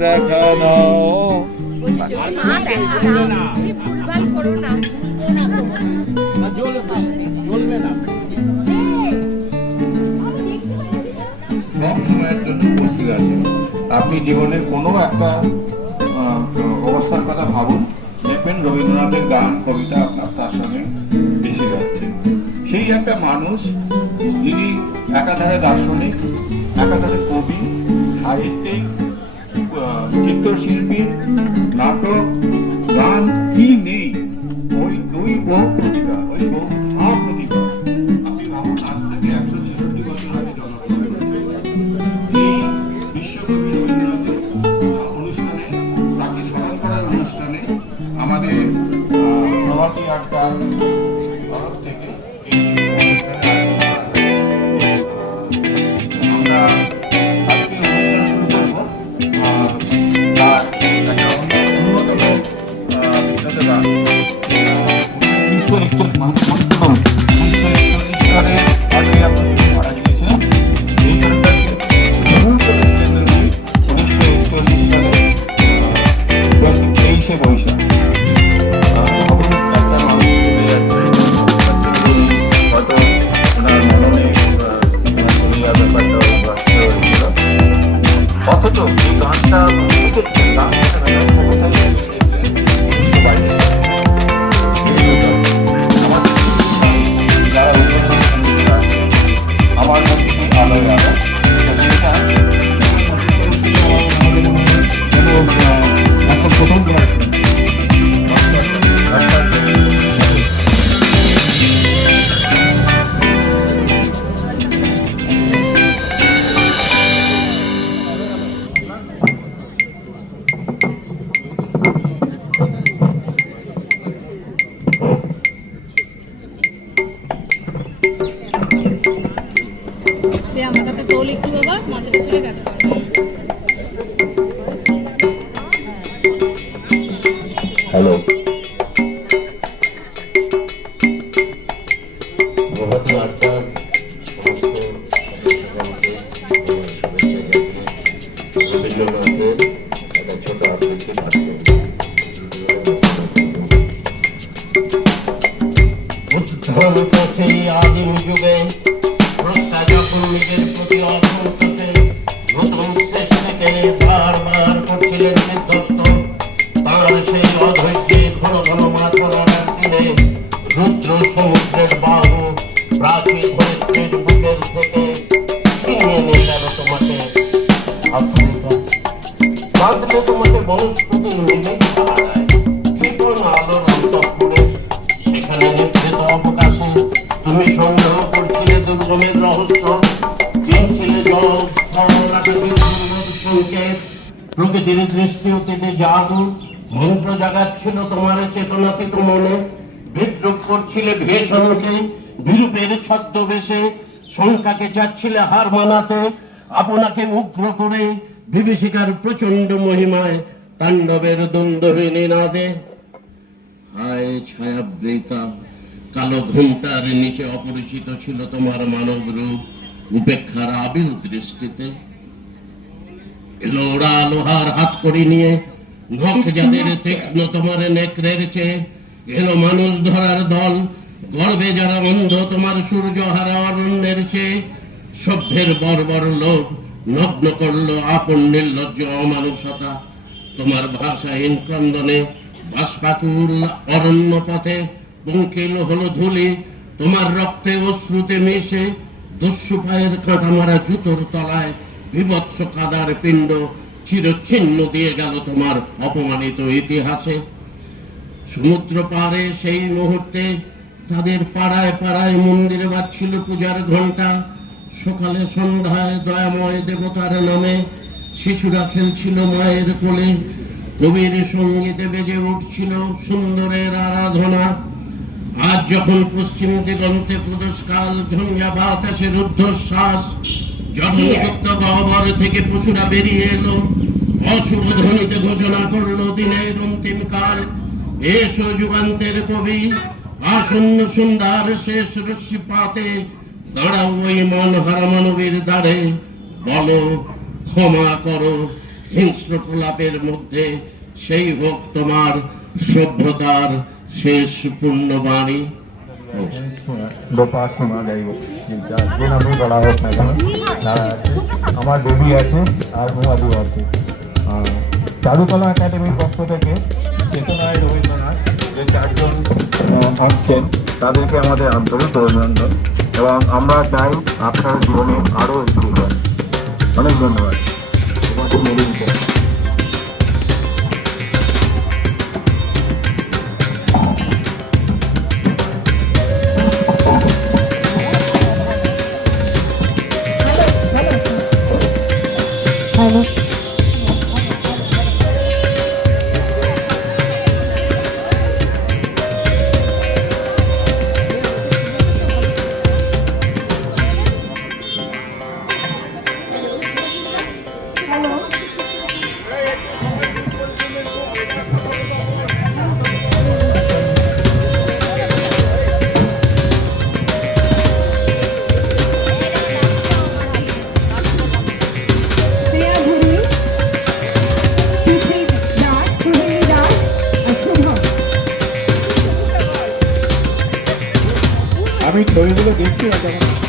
দেখানো আপনি জীবনের কোনো একটা অবস্থার কথা ভাবুন, দেখবেন রবীন্দ্রনাথের গান কবিতা আপনার তার সঙ্গে বেশি যাচ্ছে। সেই একটা মানুষ যিনি একাধারে দার্শনিক, একাধারে কবি, সাহিত্যিক, চিত্রশিল্পী, নাটক, গান, কি নেই, ওই দুই বহু প্রতিভা, ওই বহু প্রতিভা। আপনি ভাবুন, আজ থেকে 166 বছর আগে জন্মগ্রহণ করেছেন। এই বিশ্বকবি রবীন্দ্রনাথের অনুষ্ঠানে, তাকে স্মরণ করার অনুষ্ঠানে আমাদের প্রভাতী আড্ডার তরফ থেকে এই অনুষ্ঠানে আমরা আজকে অনুষ্ঠান শুরু করবো। তার একটা অন্যতম বিখ্যাত গান 1941 সালে 8ই আগস্ট মারা গিয়েছিলেন। এই গানটাকে কেন্দ্র নিয়ে 1941 সালে 23শে বৈশাখ একটা মানুষ চলে যাচ্ছে, হয়তো ওনার মননে চলে যাওয়ার ব্যাপারটা বাস্তব হয়েছিল। অথচ এই গানটা আমার মধ্যে আলোয় আলো এখন প্রথম হ্যালো প্রভাতী আড্ডার রবীন্দ্রনাথের একটা ছোট আবৃত্তি পাঠ্য। সেই আদিম যুগে প্রত্যা যখন নিজের প্রতি অসন্তোষে নতুন চেষ্টাকে বারবার করছিলেন সিদ্ধস্ত, তার সেই অধৈর্যে ঘন ঘন মাছ ধরার দিনে রুদ্র সমুদ্রের বাহু প্রাচীর ধরিত্রীর বুকের থেকে ছিনিয়ে নিয়ে গেল তোমাকে আফ্রিকা। বাঁধলে তোমাকে বনস্পতি মিলে হারায় কৃপণ আলোর অন্তঃপুরে। সেখানে নিভৃত অবকাশে তুমি সন্দেহ করছিলে দুর্গমের রহস্য, চিনছিলে জল সংকেত, প্রকৃতির দৃষ্টি অতীতে জাদু মন্ত্র জাগাচ্ছিল তোমার চেতনাতীত মনে। বিদ্রুপ করছিলে ভেষণকে বিরূপের ছদ্মবেশে, শঙ্কাকে চাচ্ছিলে হার মানাতে, আপনাকে উগ্র করে বিভীষিকার প্রচন্ড মহিমায় তাণ্ডবের দ্বন্দ্বহীনী নাদে। হায় ছায়াবৃতা কালো ঘুমটার নিচে অপরিচিত ছিল তোমার মানব রূপ, উপেক্ষার আবিল দৃষ্টিতে। এলো ওরা লোহার হাত করি নিয়ে, নখ যাদের তীক্ষ্ণ তোমার নেকড়ের চেয়ে। এলো মানুষ ধরার দল, গর্বে যারা অন্ধ তোমার সূর্য হারা অরণ্যের চেয়ে। সভ্যের বর্বর লোক নগ্ন করলো আপন নির্লজ্জ অমানুষতা। তোমার ভাষাহীন ক্রন্দনে বাষ্পাকুল অরণ্য পথে পঙ্কিল হলো ধুলি, তোমার রক্তে অশ্রুতে মিশে। দস্যু পায়ের কাঁটা মারা জুতোর তলায় বিভৎস কাদার পিণ্ড চিরচ্ছিন্ন দিয়ে গেল তোমার অপমানিত ইতিহাসে। সমুদ্র পারে সেই মুহূর্তে তাদের পাড়ায় পাড়ায় মন্দিরে বাজছিল পূজার ঘণ্টা। সকালে সন্ধ্যায় দয়াময় দেবতার নামে শিশুরা খেলছিল মায়ের কোলে। কবির সঙ্গীতে বেজে উঠছিল সুন্দরের আরাধনা। আজ যখন পশ্চিম দিগন্তে পুরস্কাল ঝঞ্ঝা বাতাসের ঊর্ধ্বশ্বাস, যখন গুপ্ত গহ্বর থেকে পশুরা বেরিয়ে এলো, অশুভ ধ্বনিতে ঘোষণা করলো দিনের অন্তিম কাল। এসো যুগান্তের কবি, আসন্ন সন্ধ্যার শেষ রশ্মিপাতে দাঁড়াও ওই মন হারা মানবীর দ্বারে, বলো ক্ষমা করো হিংস্র প্রলাপের মধ্যে, সেই হোক তোমার সভ্যতার শেষ পূর্ণবাণী। লোপা শোনা যাই হোক, যে নামে বলা হোক না কেন, আমার দেবী আছে আর হুমাদু আছে। চারুকলা একাডেমির পক্ষ থেকে চেতনায় রবীন্দ্রনাথ যে চারজন আসছেন তাদেরকে আমাদের আন্তরিক অভিনন্দন, এবং আমরা চাই আপনার জীবনে আরও এগিয়ে যান। অনেক ধন্যবাদ। হ্যালো, আমি ছবিগুলো দেখছি।